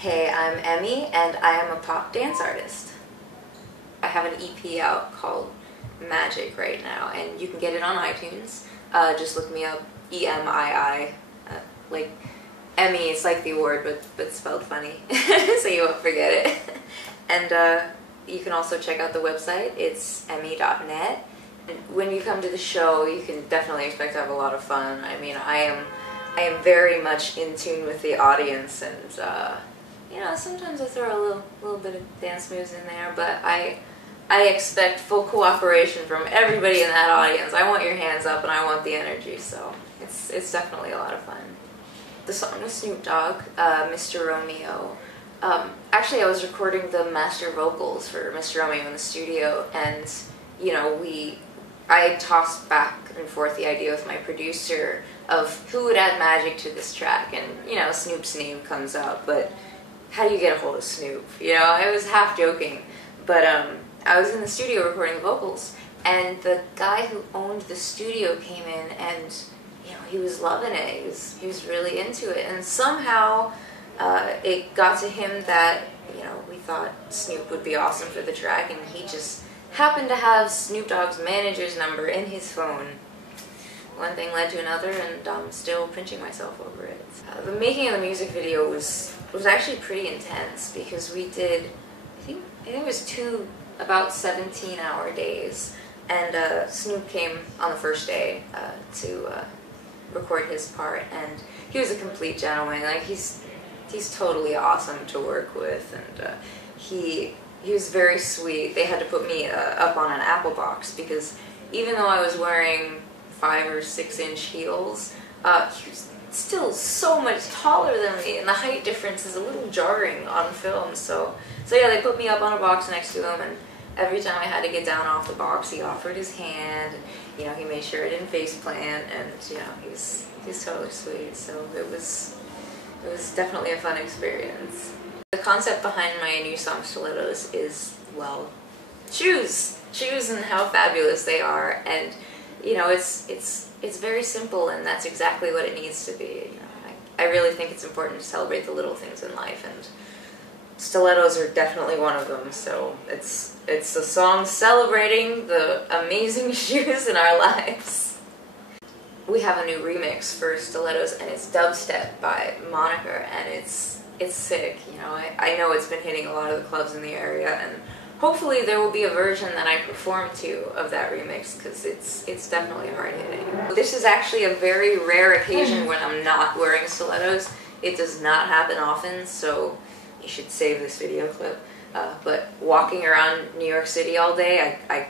Hey, I'm Emii, and I am a pop dance artist. I have an EP out called Magic right now, and you can get it on iTunes. Just look me up, Emii. Like Emmy, it's like the award, but spelled funny, so you won't forget it. And you can also check out the website. It's emii.net. When you come to the show, you can definitely expect to have a lot of fun. I mean, I am very much in tune with the audience, and you know, sometimes I throw a little bit of dance moves in there, but I expect full cooperation from everybody in that audience. I want your hands up, and I want the energy, so it's definitely a lot of fun. The song with Snoop Dogg, Mr. Romeo. Actually, I was recording the master vocals for Mr. Romeo in the studio, and you know, I tossed back and forth the idea with my producer of who would add magic to this track, and you know, Snoop's name comes up, but how do you get a hold of Snoop? You know, I was half joking, but I was in the studio recording the vocals, and the guy who owned the studio came in, and you know, he was loving it. He was really into it, and somehow it got to him that, you know, we thought Snoop would be awesome for the track, and he just happened to have Snoop Dogg's manager's number in his phone. One thing led to another, and I'm still pinching myself over it. The making of the music video was actually pretty intense, because we did, I think it was 2 about 17-hour days, and Snoop came on the first day to record his part, and he was a complete gentleman. Like, he's totally awesome to work with, and he was very sweet. They had to put me up on an apple box, because even though I was wearing 5 or 6 inch heels, he was still so much taller than me, and the height difference is a little jarring on film. So yeah, they put me up on a box next to him, and every time I had to get down off the box, he offered his hand, and you know, he made sure I didn't face plant, and you know, he was totally sweet. So it was definitely a fun experience. The concept behind my new song Stilettos is, well, shoes and how fabulous they are, and you know, it's very simple, and that's exactly what it needs to be. You know, I really think it's important to celebrate the little things in life, and stilettos are definitely one of them. So it's a song celebrating the amazing shoes in our lives. We have a new remix for Stilettos, and it's dubstep by Moniker, and it's sick. You know, I know it's been hitting a lot of the clubs in the area, and hopefully there will be a version that I perform to of that remix, because it's definitely hard hitting. This is actually a very rare occasion when I'm not wearing stilettos. It does not happen often, so you should save this video clip. But walking around New York City all day, I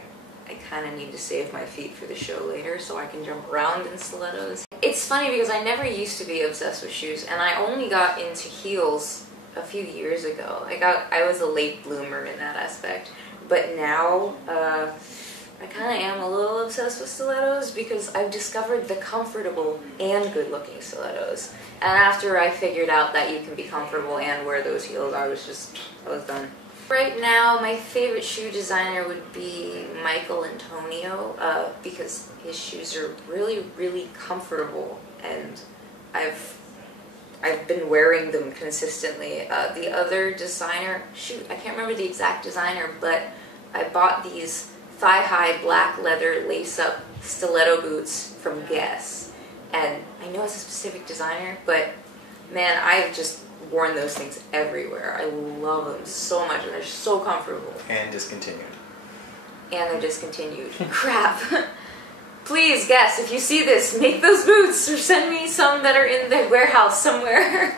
kind of need to save my feet for the show later so I can jump around in stilettos. It's funny because I never used to be obsessed with shoes, and I only got into heels a few years ago. I was a late bloomer in that aspect, but now I kind of am a little obsessed with stilettos, because I've discovered the comfortable and good-looking stilettos. And after I figured out that you can be comfortable and wear those heels, I was done. Right now, my favorite shoe designer would be Michael Antonio, because his shoes are really, really comfortable, and I've been wearing them consistently. The other designer, shoot, I can't remember the exact designer, but I bought these thigh-high black leather lace-up stiletto boots from Guess, and I know it's a specific designer, but man, I've just worn those things everywhere. I love them so much, and they're so comfortable. And discontinued. And they're discontinued. Crap. Please, Guess, if you see this, make those boots, or send me some that are in the warehouse somewhere.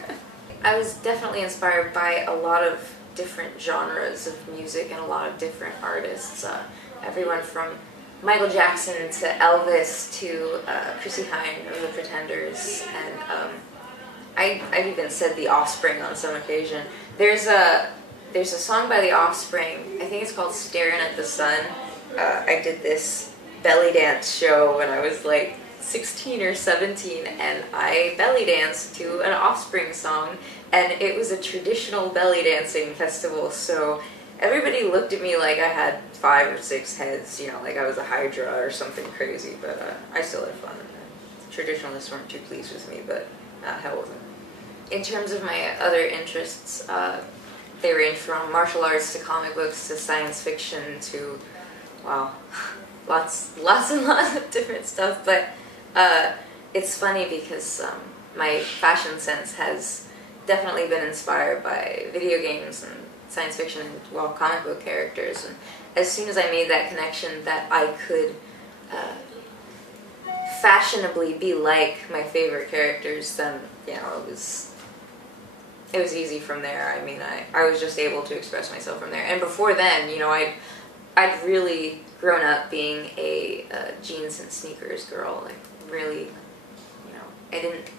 I was definitely inspired by a lot of different genres of music and a lot of different artists. Everyone from Michael Jackson to Elvis to Chrissy Hynde of the Pretenders, and I've even said The Offspring on some occasion. There's a song by The Offspring, I think it's called Staring at the Sun. I did this belly dance show when I was like 16 or 17, and I belly danced to an Offspring song, and it was a traditional belly dancing festival, so everybody looked at me like I had 5 or 6 heads, you know, like I was a Hydra or something crazy, but I still had fun. The traditionalists weren't too pleased with me, but hell with them. in terms of my other interests, they range from martial arts to comic books to science fiction to, wow, lots and lots of different stuff. But it's funny because my fashion sense has definitely been inspired by video games and science fiction and, well, comic book characters. And as soon as I made that connection that I could fashionably be like my favorite characters, then, you know, it was easy from there. I mean, I was just able to express myself from there. And before then, you know, I'd really grown up being a jeans and sneakers girl. Like, really, you know, I didn't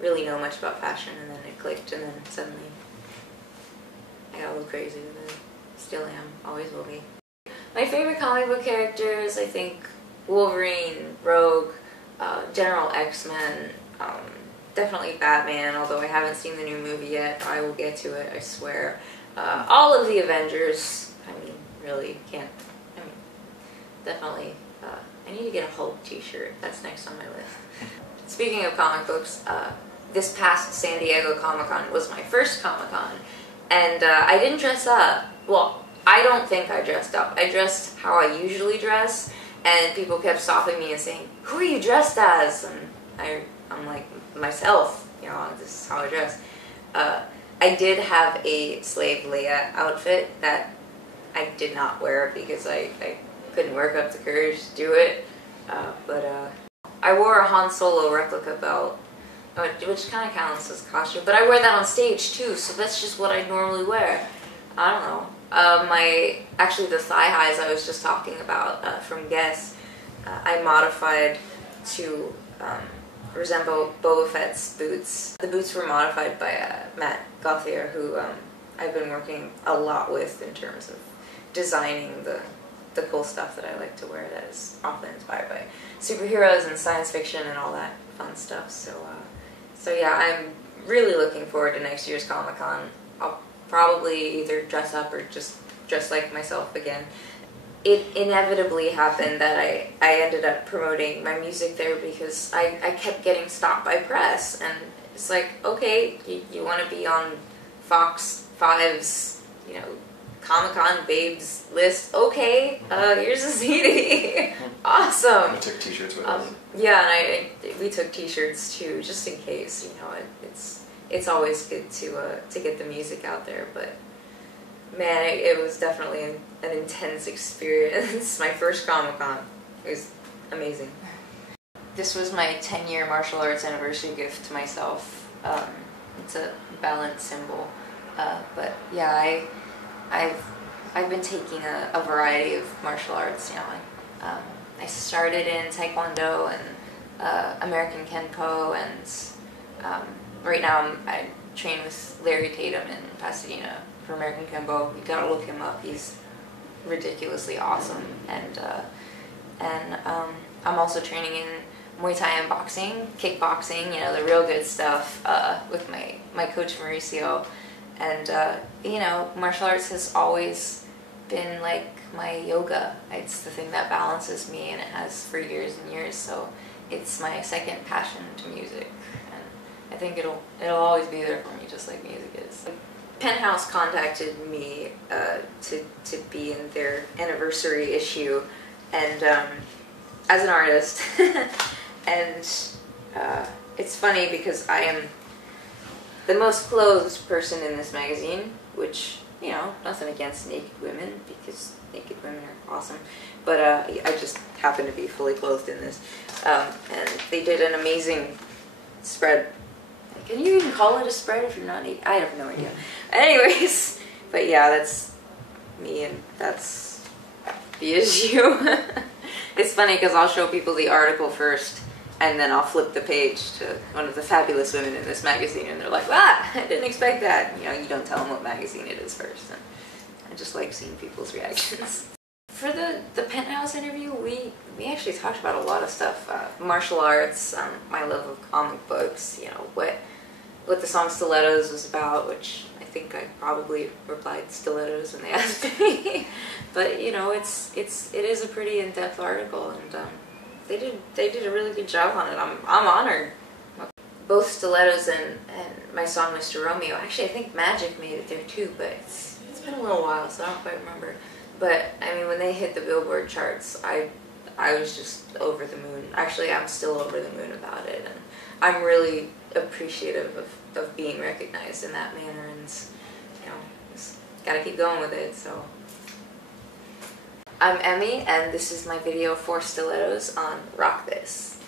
really know much about fashion, and then it clicked, and then suddenly I got a little crazy with it. Still am, always will be. My favorite comic book characters, I think Wolverine, Rogue, General X-Men, definitely Batman, although I haven't seen the new movie yet. I will get to it, I swear. All of the Avengers, I mean, really can't, I mean, definitely, I need to get a Hulk t-shirt. That's next on my list. Speaking of comic books, this past San Diego Comic-Con was my first Comic-Con, and I didn't dress up. Well, I don't think I dressed up. I dressed how I usually dress, and people kept stopping me and saying, "Who are you dressed as?" And I'm like, myself, you know, this is how I dress. I did have a Slave Leia outfit that I did not wear because I couldn't work up the courage to do it, but I wore a Han Solo replica belt, which kind of counts as costume, but I wear that on stage too, so that's just what I normally wear. I don't know. Actually the thigh highs I was just talking about from Guess, I modified to resemble Boba Fett's boots. The boots were modified by Matt Gauthier, who I've been working a lot with in terms of designing the cool stuff that I like to wear that is often inspired by superheroes and science fiction and all that fun stuff. So yeah, I'm really looking forward to next year's Comic-Con. I'll probably either dress up or just dress like myself again. It inevitably happened that I ended up promoting my music there because I kept getting stopped by press, and it's like, okay, you want to be on Fox 5's, you know, Comic-Con babes list, okay, here's a CD. Awesome. You took t-shirts with us? Yeah, and we took t-shirts too, just in case, you know, it's always good to get the music out there, but man, it was definitely an intense experience. My first Comic-Con. It was amazing. This was my 10-year martial arts anniversary gift to myself. It's a balance symbol, but yeah, I've been taking a variety of martial arts. You know, I started in Taekwondo and American Kenpo, and right now I train with Larry Tatum in Pasadena for American Kenpo. You gotta look him up. He's ridiculously awesome, and I'm also training in Muay Thai and boxing, kickboxing, you know, the real good stuff, with my coach Mauricio. And, you know, martial arts has always been like my yoga. It's the thing that balances me, and it has for years and years, so it's my second passion to music. And I think it'll always be there for me, just like music is. Penthouse contacted me to be in their anniversary issue, and as an artist, and it's funny because I am the most clothed person in this magazine, which, you know, nothing against naked women, because naked women are awesome, but I just happen to be fully clothed in this, and they did an amazing spread. Can you even call it a spread if you're not naked? I have no idea. Anyways, but yeah, that's me, and that's the issue. It's funny because I'll show people the article first, and then I'll flip the page to one of the fabulous women in this magazine, and they're like, "Ah, I didn't expect that." You know, you don't tell them what magazine it is first. And I just like seeing people's reactions. For the Penthouse interview, we actually talked about a lot of stuff. Martial arts, my love of comic books, you know, what the song Stilettos was about, which I think I probably replied stilettos when they asked me. But, you know, it is a pretty in-depth article, and they did a really good job on it. I'm honored. both Stilettos and my song Mr. Romeo. Actually, I think Magic made it there too, but it's been a little while, so I don't quite remember. But I mean, when they hit the Billboard charts, I was just over the moon. Actually, I'm still over the moon about it, and I'm really appreciative of being recognized in that manner, and you know, just gotta keep going with it. So I'm Emii, and this is my video for Stilettos on Rock This.